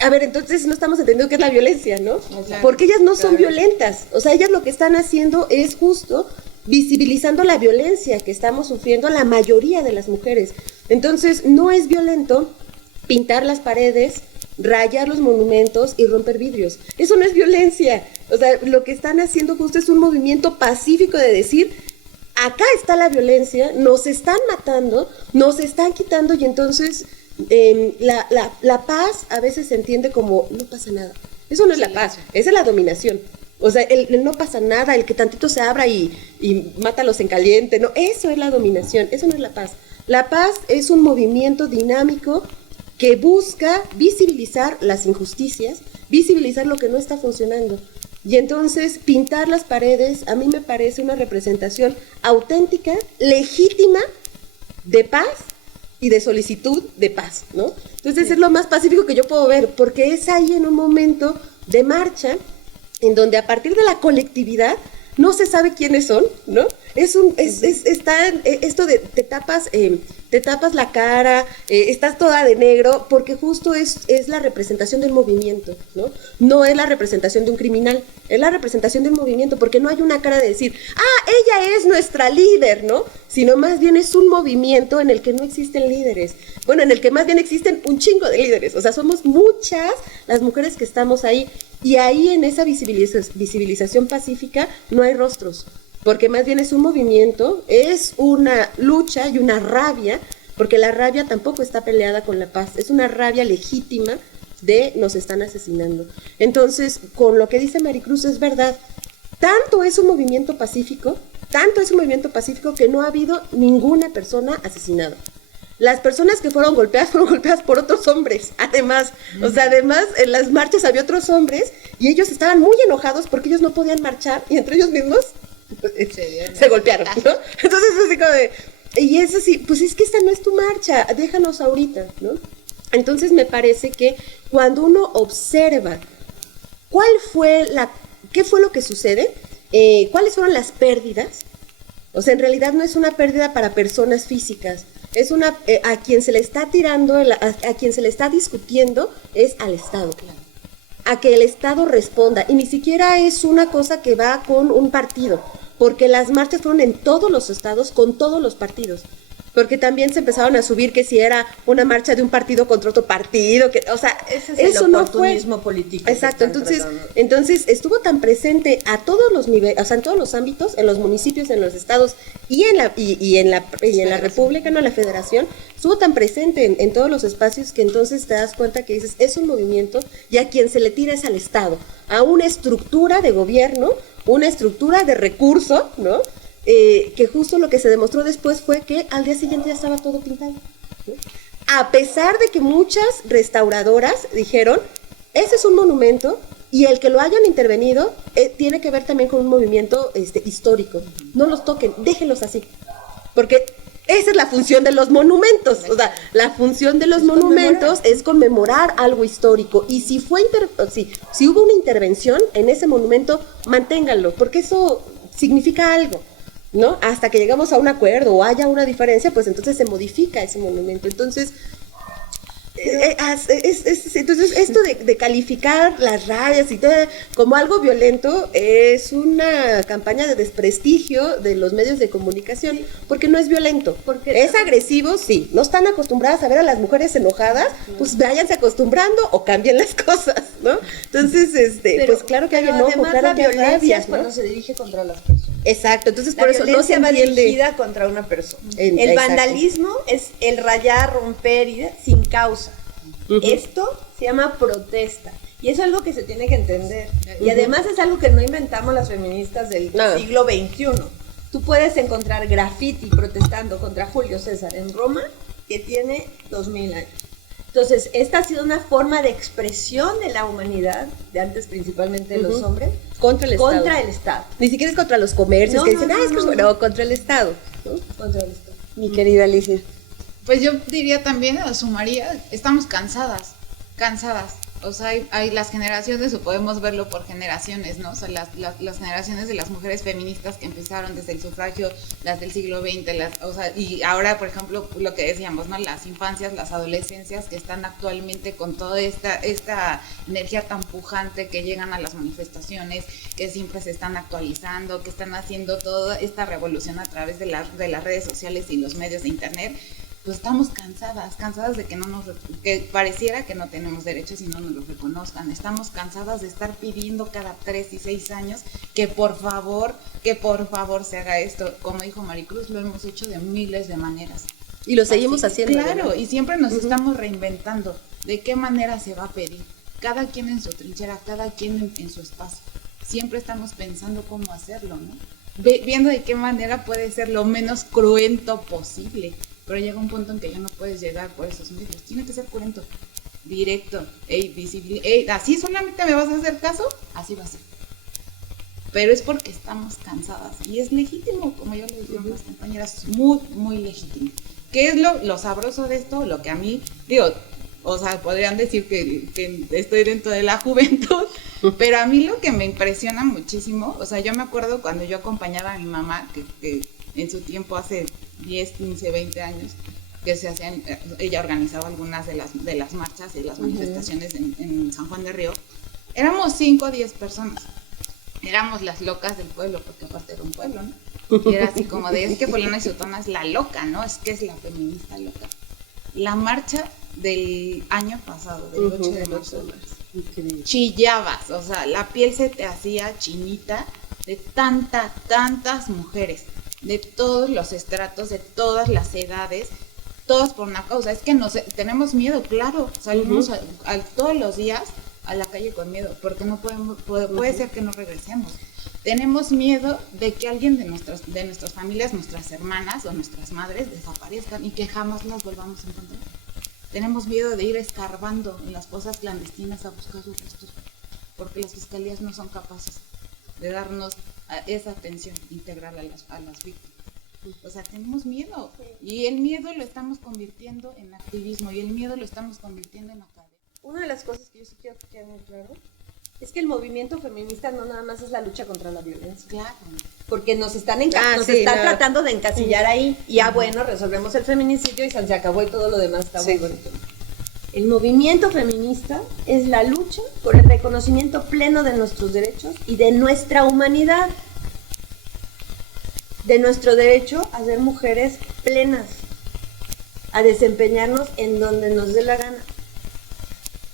a ver, entonces no estamos entendiendo qué es la violencia, ¿no? Claro, porque ellas no son violentas, o sea, ellas lo que están haciendo es justo visibilizando la violencia que estamos sufriendo la mayoría de las mujeres. Entonces, no es violento pintar las paredes, rayar los monumentos y romper vidrios. Eso no es violencia. O sea, lo que están haciendo justo es un movimiento pacífico de decir, acá está la violencia, nos están matando, nos están quitando, y entonces la paz a veces se entiende como no pasa nada. Eso no es la paz, esa es la dominación. O sea, el no pasa nada, el que tantito se abra y mátalos en caliente, no, eso es la dominación, eso no es la paz. La paz es un movimiento dinámico que busca visibilizar las injusticias, visibilizar lo que no está funcionando. Y entonces pintar las paredes a mí me parece una representación auténtica, legítima, de paz y de solicitud de paz, ¿no? Entonces es lo más pacífico que yo puedo ver, porque es ahí en un momento de marcha en donde a partir de la colectividad no se sabe quiénes son, ¿no? Esto de te tapas la cara, estás toda de negro, porque justo es la representación del movimiento, ¿no? No es la representación de un criminal, es la representación del movimiento, porque no hay una cara de decir, ella es nuestra líder, ¿no? Sino más bien es un movimiento en el que no existen líderes, bueno, en el que más bien existen un chingo de líderes, o sea, somos muchas las mujeres que estamos ahí, y ahí en esa visibilización pacífica no hay rostros, porque más bien es un movimiento, es una lucha y una rabia, porque la rabia tampoco está peleada con la paz, es una rabia legítima de nos están asesinando. Entonces, con lo que dice Maricruz es verdad, tanto es un movimiento pacífico que no ha habido ninguna persona asesinada. Las personas que fueron golpeadas por otros hombres, además. O sea, además, en las marchas había otros hombres y ellos estaban muy enojados porque ellos no podían marchar y entre ellos mismos se golpearon, ¿no? Entonces, así como de... Y es así, pues es que esta no es tu marcha, déjanos ahorita, ¿no? Entonces, me parece que cuando uno observa qué fue lo que sucede, cuáles fueron las pérdidas, o sea, en realidad no es una pérdida para personas físicas, es a quien se le está tirando, a quien se le está discutiendo es al Estado, a que el Estado responda, y ni siquiera es una cosa que va con un partido, porque las marchas fueron en todos los estados con todos los partidos, porque también se empezaron a subir que si era una marcha de un partido contra otro partido, o sea, ese es eso el no oportunismo fue político. Exacto, entonces estuvo tan presente a todos los niveles, o sea, en todos los ámbitos, en los municipios, en los estados y en la República, no, en la Federación, estuvo tan presente en todos los espacios que entonces te das cuenta que dices, es un movimiento y a quien se le tira es al Estado, a una estructura de gobierno, una estructura de recurso, ¿no? Que justo lo que se demostró después fue que al día siguiente ya estaba todo pintado, ¿no? A pesar de que muchas restauradoras dijeron, ese es un monumento y el que lo hayan intervenido tiene que ver también con un movimiento histórico, no los toquen, déjenlos así, porque esa es la función de los monumentos, o sea, la función de los monumentos es conmemorar algo histórico, y si hubo una intervención en ese monumento, manténganlo, porque eso significa algo, ¿no? Hasta que llegamos a un acuerdo o haya una diferencia, pues entonces se modifica ese monumento. Entonces, Entonces, esto de calificar las rayas y todo como algo violento es una campaña de desprestigio de los medios de comunicación, porque no es violento, Porque es agresivo, sí. No están acostumbradas a ver a las mujeres enojadas, pues váyanse acostumbrando o cambien las cosas, ¿no? Entonces, pues claro que hay enojo, además claro la que hay violencia rabia, es ¿no? cuando se dirige contra las personas. Exacto, entonces La por eso no se violencia va entiende. dirigida contra una persona. El Exacto. vandalismo es el rayar, romper sin causa. Esto se llama protesta. Y eso es algo que se tiene que entender. Y además es algo que no inventamos las feministas del siglo XXI. Tú puedes encontrar graffiti protestando contra Julio César en Roma, que tiene 2000 años. Entonces, esta ha sido una forma de expresión de la humanidad, de antes principalmente de los hombres, Contra el Estado. contra el Estado. Ni siquiera es contra los comercios No, que no, dicen, no, es que es no. bueno, contra el Estado, ¿no? Contra el Estado. Mi querida Alicia. Pues yo diría también, sumaría, estamos cansadas. O sea, hay las generaciones, o podemos verlo por generaciones, ¿no? O sea, las generaciones de las mujeres feministas que empezaron desde el sufragio, las del siglo XX, o sea, y ahora, por ejemplo, lo que decíamos, ¿no? Las infancias, las adolescencias que están actualmente con toda esta energía tan pujante, que llegan a las manifestaciones, que siempre se están actualizando, que están haciendo toda esta revolución a través de las redes sociales y los medios de internet. Pues estamos cansadas de que pareciera que no tenemos derechos y no nos los reconozcan. Estamos cansadas de estar pidiendo cada 3 y 6 años que por favor se haga esto. Como dijo Maricruz, lo hemos hecho de miles de maneras. Y lo seguimos haciendo. Claro, ¿no? y siempre nos estamos reinventando. ¿De qué manera se va a pedir? Cada quien en su trinchera, cada quien en su espacio. Siempre estamos pensando cómo hacerlo, ¿no? Viendo de qué manera puede ser lo menos cruento posible. Pero llega un punto en que ya no puedes llegar por esos medios. Tiene que ser cruento, directo, visible. ¿Así solamente me vas a hacer caso? Así va a ser. Pero es porque estamos cansadas. Y es legítimo, como yo le digo a las compañeras, muy, muy legítimo. ¿Qué es lo sabroso de esto? Lo que a mí, digo, o sea, podrían decir que estoy dentro de la juventud, pero a mí lo que me impresiona muchísimo, o sea, yo me acuerdo cuando yo acompañaba a mi mamá, que en su tiempo hace 10, 15, 20 años, que se hacían, ella organizaba algunas de las marchas y las manifestaciones en San Juan de Río. Éramos 5 o 10 personas. Éramos las locas del pueblo, porque aparte era un pueblo, ¿no? Y era así como de, es que Fulana y Sutona es la loca, ¿no? Es que es la feminista loca. La marcha del año pasado, del 8 de marzo, chillabas, o sea, la piel se te hacía chinita de tantas mujeres, de todos los estratos, de todas las edades, todas por una causa. Es que tenemos miedo, claro, salimos todos los días a la calle con miedo, porque no puede ser que no regresemos. Tenemos miedo de que alguien de nuestras familias, nuestras hermanas o nuestras madres desaparezcan y que jamás las volvamos a encontrar. Tenemos miedo de ir escarbando en las fosas clandestinas a buscar sus restos, porque las fiscalías no son capaces de darnos esa atención integral a las víctimas. O sea, tenemos miedo, y el miedo lo estamos convirtiendo en activismo, y el miedo lo estamos convirtiendo en academia. Una de las cosas que yo sí quiero que quede muy claro es que el movimiento feminista no nada más es la lucha contra la violencia. Claro. Porque nos están tratando de encasillar ahí, y bueno, resolvemos el feminicidio y se acabó y todo lo demás está muy bonito. El movimiento feminista es la lucha por el reconocimiento pleno de nuestros derechos y de nuestra humanidad, de nuestro derecho a ser mujeres plenas, a desempeñarnos en donde nos dé la gana,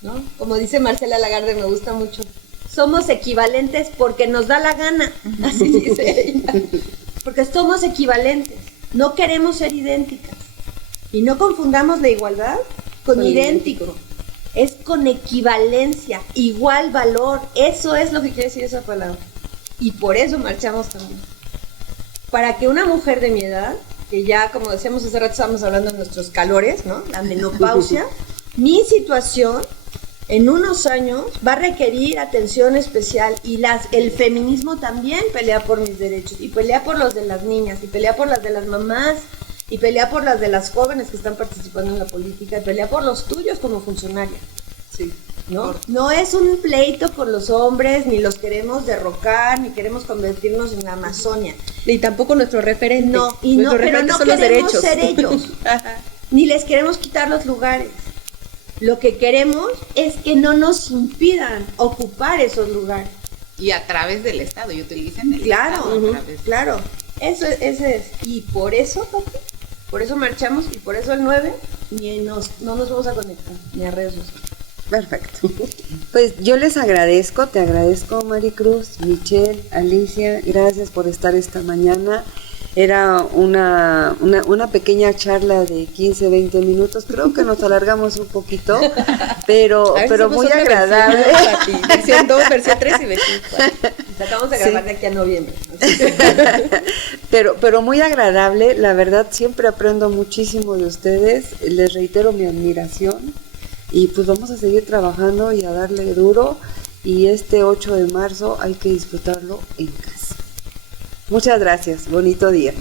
¿no? Como dice Marcela Lagarde, me gusta mucho, somos equivalentes porque nos da la gana, así dice ella, porque somos equivalentes, no queremos ser idénticas, y no confundamos la igualdad con idéntico, es con equivalencia, igual valor, eso es lo que quiere decir esa palabra, y por eso marchamos también, para que una mujer de mi edad, que ya como decíamos hace rato estábamos hablando de nuestros calores, ¿no? La menopausia, mi situación en unos años va a requerir atención especial, y el feminismo también pelea por mis derechos, y pelea por los de las niñas, y pelea por las de las mamás, y pelea por las de las jóvenes que están participando en la política, y pelea por los tuyos como funcionaria. Sí. No es un pleito con los hombres, ni los queremos derrocar, ni queremos convertirnos en la Amazonia. Ni tampoco nuestro referente. No, Nuestro pero referente no son los queremos derechos. ser ellos, ni les queremos quitar los lugares. Lo que queremos es que no nos impidan ocupar esos lugares. Y a través del Estado, y utilicen el Claro, Estado. A través. claro. Ese es. Y por eso, Pati, por eso marchamos y por eso el 9 no nos vamos a conectar, ni a redes sociales. Perfecto. Pues yo les agradezco, te agradezco Maricruz, Michelle, Alicia, gracias por estar esta mañana. Era una pequeña charla de 15, 20 minutos, creo que nos alargamos un poquito, pero muy agradable. Versión 2, versión 3 y versión 4. Acabamos de grabar de aquí a noviembre. Pero muy agradable, la verdad siempre aprendo muchísimo de ustedes, les reitero mi admiración y pues vamos a seguir trabajando y a darle duro y este 8 de marzo hay que disfrutarlo en casa. Muchas gracias, bonito día.